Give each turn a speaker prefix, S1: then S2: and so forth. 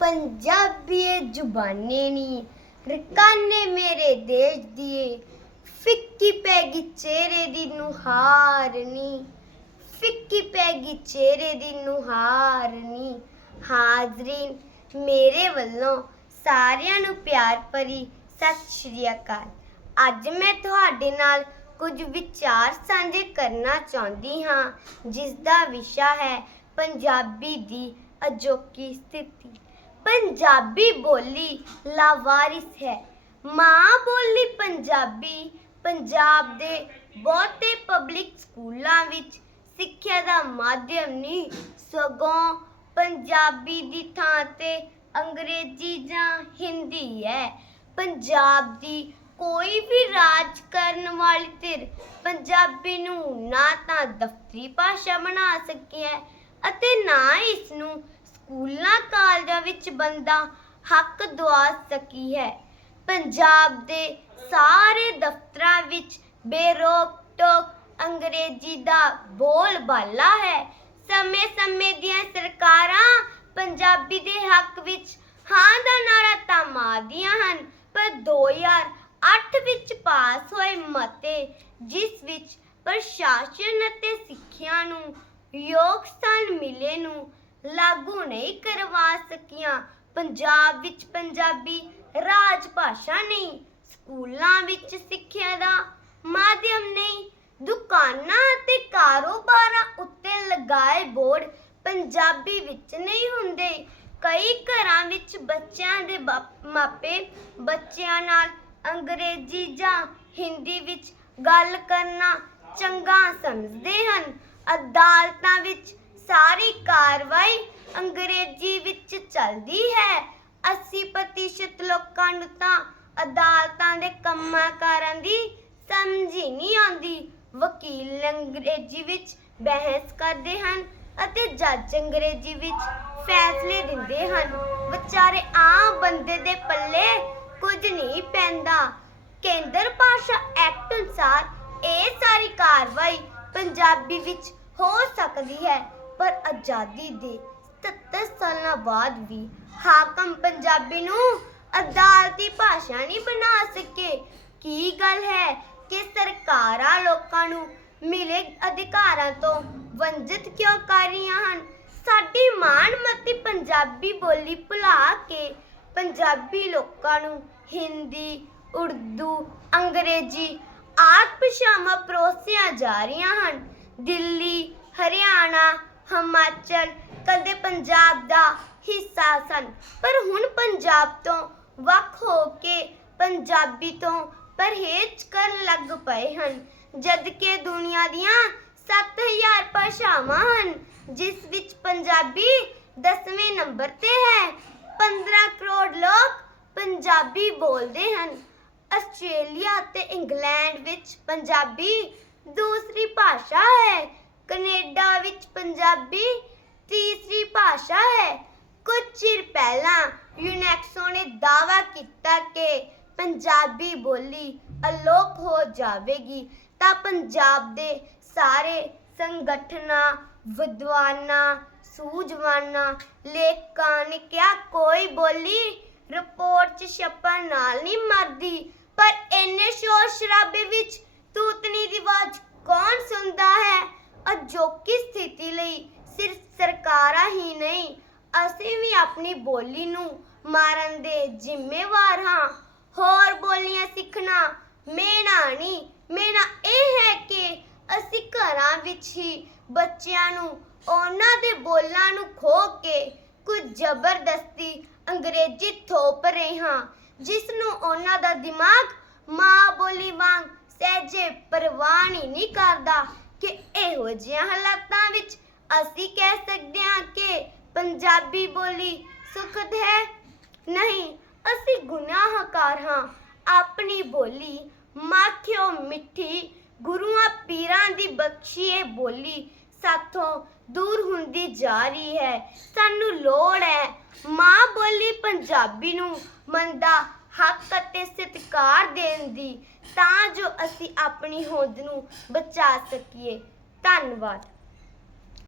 S1: ਪੰਜਾਬੀਏ ਜ਼ੁਬਾਨੇ ਨੀ, ਰਕਾਨੇ ਮੇਰੇ ਦੇਸ਼ ਦੀਏ, ਫਿੱਕੀ ਪੈ ਗਈ ਚਿਹਰੇ ਦੀ ਨੁਹਾਰਨੀ ਫਿੱਕੀ ਪੈ ਗਈ ਚਿਹਰੇ ਦੀ ਨੁਹਾਰਨੀ ਹਾਜ਼ਰੀਨ, ਮੇਰੇ ਵੱਲੋਂ ਸਾਰਿਆਂ ਨੂੰ ਪਿਆਰ ਭਰੀ ਸਤਿ ਸ਼੍ਰੀ ਅਕਾਲ। ਅੱਜ ਮੈਂ ਤੁਹਾਡੇ ਨਾਲ ਕੁਝ ਵਿਚਾਰ ਸਾਂਝੇ ਕਰਨਾ ਚਾਹੁੰਦੀ ਹਾਂ ਜਿਸ ਦਾ ਵਿਸ਼ਾ ਹੈ ਪੰਜਾਬੀ ਦੀ ਅਜੋਕੀ ਸਥਿਤੀ। ਪੰਜਾਬੀ ਬੋਲੀ ਲਾਵਾਰਿਸ ਹੈ। ਮਾਂ ਬੋਲੀ ਪੰਜਾਬੀ, ਪੰਜਾਬ ਦੇ ਬਹੁਤੇ ਪਬਲਿਕ ਸਕੂਲਾਂ ਵਿੱਚ ਸਿੱਖਿਆ ਦਾ ਮਾਧਿਅਮ ਨਹੀਂ, ਸਗੋਂ ਪੰਜਾਬੀ ਦੀ ਥਾਂ ਤੇ ਅੰਗਰੇਜ਼ੀ ਜਾਂ ਹਿੰਦੀ ਹੈ। ਪੰਜਾਬ ਦੀ ਕੋਈ ਵੀ ਰਾਜ ਕਰਨ ਵਾਲੀ ਧਿਰ ਪੰਜਾਬੀ ਨੂੰ ਨਾ ਤਾਂ ਦਫ਼ਤਰੀ ਭਾਸ਼ਾ ਬਣਾ ਸਕੀ ਹੈ ਅਤੇ ਨਾ ਇਸ ਨੂੰ ਸਕੂਲਾਂ ਕਾਲਜਾਂ ਵਿੱਚ ਬੰਦਾ ਹੱਕ ਦਵਾ ਸਕੀ ਹੈ। ਪੰਜਾਬ ਦੇ ਸਾਰੇ ਦਫ਼ਤਰਾਂ ਵਿੱਚ ਬੇਰੋਕ ਟੋਕ ਅੰਗਰੇਜ਼ੀ ਦਾ ਬੋਲ ਬਾਲਾ ਹੈ। ਸਮੇਂ-ਸਮੇਂ ਦੀਆਂ ਸਰਕਾਰਾਂ ਪੰਜਾਬੀ ਦੇ ਹੱਕ ਵਿੱਚ ਹਾਂ ਦਾ ਨਾਰਾ ਤਾਂ ਮਾਰਦੀਆਂ ਹਨ, ਪਰ 2008 ਵਿੱਚ ਪਾਸ ਹੋਏ ਮਤੇ, ਜਿਸ ਵਿੱਚ ਪ੍ਰਸ਼ਾਸਨ ਅਤੇ ਸਿੱਖਿਆ ਨੂੰ ਯੋਗ ਸਥਾਨ ਮਿਲੇ ਨੂੰ ਲਾਗੂ ਨਹੀਂ ਕਰਵਾ ਸਕੀਆਂ। ਪੰਜਾਬ ਵਿੱਚ ਪੰਜਾਬੀ ਰਾਜ ਭਾਸ਼ਾ ਨਹੀਂ, ਸਕੂਲਾਂ ਵਿੱਚ ਸਿੱਖਿਆ ਦਾ ਮਾਧਿਅਮ ਨਹੀਂ, ਦੁਕਾਨਾਂ ਅਤੇ ਕਾਰੋਬਾਰਾਂ ਉੱਤੇ ਲਗਾਏ ਬੋਰਡ ਪੰਜਾਬੀ ਵਿੱਚ ਨਹੀਂ ਹੁੰਦੇ। ਕਈ ਘਰਾਂ ਵਿੱਚ ਬੱਚਿਆਂ ਦੇ ਬਾਪ- ਮਾਪੇ ਬੱਚਿਆਂ ਨਾਲ ਅੰਗਰੇਜ਼ੀ ਜਾਂ ਹਿੰਦੀ ਵਿੱਚ ਗੱਲ ਕਰਨਾ ਚੰਗਾ ਸਮਝਦੇ ਹਨ। ਅਦਾਲਤਾਂ ਵਿੱਚ ਸਾਰੀ ਕਾਰਵਾਈ ਅੰਗਰੇਜ਼ੀ ਵਿੱਚ ਚੱਲਦੀ ਹੈ। 80% ਲੋਕਾਂ ਨੂੰ ਤਾਂ ਅਦਾਲਤਾਂ ਦੇ ਕੰਮਾਂ ਕਾਰਾਂ ਦੀ ਸਮਝ ਹੀ ਨਹੀਂ ਆਉਂਦੀ। ਵਕੀਲ ਅੰਗਰੇਜ਼ੀ ਵਿੱਚ ਬਹਿਸ ਕਰਦੇ ਹਨ ਅਤੇ ਜੱਜ ਅੰਗਰੇਜ਼ੀ ਵਿੱਚ ਫੈਸਲੇ ਦਿੰਦੇ ਹਨ। ਵਿਚਾਰੇ ਆਮ ਬੰਦੇ ਦੇ ਪੱਲੇ ਕੁਝ ਨਹੀਂ ਪੈਂਦਾ। ਕੇਂਦਰ ਭਾਸ਼ਾ ਐਕਟ ਅਨੁਸਾਰ ਇਹ ਸਾਰੀ ਕਾਰਵਾਈ ਪੰਜਾਬੀ ਵਿੱਚ ਹੋ ਸਕਦੀ ਹੈ। ਪਰ ਆਜ਼ਾਦੀ ਦੇ 77 ਸਾਲਾਂ ਬਾਅਦ ਵੀ ਹਾਕਮ ਪੰਜਾਬੀ ਨੂੰ ਅਦਾਲਤੀ ਭਾਸ਼ਾ ਨਹੀਂ ਬਣਾ ਸਕੇ। ਕੀ ਗੱਲ ਹੈ ਕਿ ਸਰਕਾਰਾਂ ਲੋਕਾਂ ਨੂੰ ਮਿਲੇ ਅਧਿਕਾਰਾਂ ਤੋਂ ਵੰਜਿਤ ਕਿਉਂ ਕਰ ਰਹੀਆਂ ਹਨ? ਸਾਡੀ ਮਾਣਮੱਤੀ ਪੰਜਾਬੀ ਬੋਲੀ ਭੁਲਾ ਕੇ ਪੰਜਾਬੀ ਲੋਕਾਂ ਨੂੰ ਹਿੰਦੀ, ਉਰਦੂ, ਅੰਗਰੇਜ਼ੀ ਆਦਿ ਭਾਸ਼ਾਵਾਂ ਪਰੋਸੀਆਂ ਜਾ ਰਹੀਆਂ ਹਨ। ਦਿੱਲੀ, ਹਰਿਆਣਾ ਹਿਮਾਚਲ ਕਦੇ ਪੰਜਾਬ ਦਾ ਹਿੱਸਾ ਸਨ। ਪਰ ਹੁਣ ਪੰਜਾਬ ਤੋਂ ਵੱਖ ਹੋ ਕੇ ਪੰਜਾਬੀ ਤੋਂ ਪਰਹੇਜ਼ ਕਰਨ ਲੱਗ ਪਏ ਹਨ। ਜਦ ਕਿ ਦੁਨੀਆ ਦੀਆਂ 7000 ਭਾਸ਼ਾਵਾਂ ਹਨ, ਜਿਸ ਵਿੱਚ ਪੰਜਾਬੀ 10ਵੇਂ ਨੰਬਰ ਤੇ ਹੈ। 15 ਕਰੋੜ ਲੋਕ ਪੰਜਾਬੀ ਬੋਲਦੇ ਹਨ। ਆਸਟ੍ਰੇਲੀਆ ਅਤੇ ਇੰਗਲੈਂਡ ਵਿੱਚ ਪੰਜਾਬੀ ਦੂਸਰੀ ਭਾਸ਼ਾ ਹੈ। ਕੈਨੇਡਾ ਪੰਜਾਬੀ ਤੀਸਰੀ ਭਾਸ਼ਾ ਹੈ। ਕੁਝ ਚਿਰ ਪਹਿਲਾਂ ਯੂਨੈਸਕੋ ਨੇ ਦਾਅਵਾ ਕੀਤਾ ਕਿ ਪੰਜਾਬੀ ਬੋਲੀ ਅਲੋਪ ਹੋ ਜਾਵੇਗੀ, ਤਾਂ ਪੰਜਾਬ ਦੇ ਸਾਰੇ ਸੰਗਠਨਾਂ, ਵਿਦਵਾਨਾਂ, ਸੂਝਵਾਨਾਂ, ਲੇਖਕਾਂ ਨੇ ਕਿਹਾ, ਕੋਈ ਬੋਲੀ ਰਿਪੋਰਟ 'ਚ ਛਪਣ ਨਾਲ ਨਹੀਂ ਮਰਦੀ, ਪਰ ਇੰਨੇ ਸ਼ੋਰ ਸ਼ਰਾਬੇ ਵਿੱਚ ਤੂਤਨੀ ਦੀ ਆਵਾਜ਼ ਕੌਣ ਸੁਣਦਾ ਹੈ? ਅਜੋਕੀ ਸਥਿਤੀ ਲਈ ਸਿਰਫ ਸਰਕਾਰਾਂ ਹੀ ਨਹੀਂ, ਅਸੀਂ ਵੀ ਆਪਣੀ ਬੋਲੀ ਨੂੰ ਮਾਰਨ ਦੇ ਜ਼ਿੰਮੇਵਾਰ ਹਾਂ। ਹੋਰ ਬੋਲੀਆਂ ਸਿੱਖਣਾ ਮੇਨਾ ਨਹੀਂ, ਮੇਨਾ ਇਹ ਹੈ ਕਿ ਅਸੀਂ ਘਰਾਂ ਵਿੱਚ ਹੀ ਬੱਚਿਆਂ ਨੂੰ, ਉਹਨਾਂ ਦੇ ਬੋਲਾਂ ਨੂੰ ਖੋ ਕੇ ਕੁਝ ਜ਼ਬਰਦਸਤੀ ਅੰਗਰੇਜ਼ੀ ਥੋਪ ਰਹੇ ਹਾਂ, ਜਿਸ ਨੂੰ ਉਹਨਾਂ ਦਾ ਦਿਮਾਗ ਮਾਂ ਬੋਲੀ ਵਾਂਗ ਸਹਿਜੇ ਪ੍ਰਵਾਨ ਹੀ ਨਹੀਂ ਕਰਦਾ। ਕਿ ਇਹੋ ਜਿਹੀਆਂ ਹਾਲਾਤਾਂ ਵਿੱਚ ਅਸੀਂ ਕਹਿ ਸਕਦੇ ਹਾਂ ਕਿ ਪੰਜਾਬੀ ਬੋਲੀ ਸੁਖਦ ਹੈ। ਨਹੀਂ, ਅਸੀਂ ਗੁਨਾਹਕਾਰ ਹਾਂ। ਆਪਣੀ ਬੋਲੀ ਮਾਖਿਓ ਮਿੱਠੀ ਗੁਰੂਆਂ ਪੀਰਾਂ ਦੀ ਬਖਸ਼ੀ ਇਹ ਬੋਲੀ ਸਾਥੋਂ ਦੂਰ ਹੁੰਦੀ ਜਾ ਰਹੀ ਹੈ। ਸਾਨੂੰ ਲੋੜ ਹੈ ਮਾਂ ਬੋਲੀ ਪੰਜਾਬੀ ਨੂੰ ਮੰਦਾ ਹੱਕ ਅਤੇ ਸਤਿਕਾਰ ਦੇਣ ਦੀ ਤਾਂ ਜੋ ਅਸੀਂ ਆਪਣੀ ਹੋਂਦ ਨੂੰ ਬਚਾ ਸਕੀਏ। ਧੰਨਵਾਦ।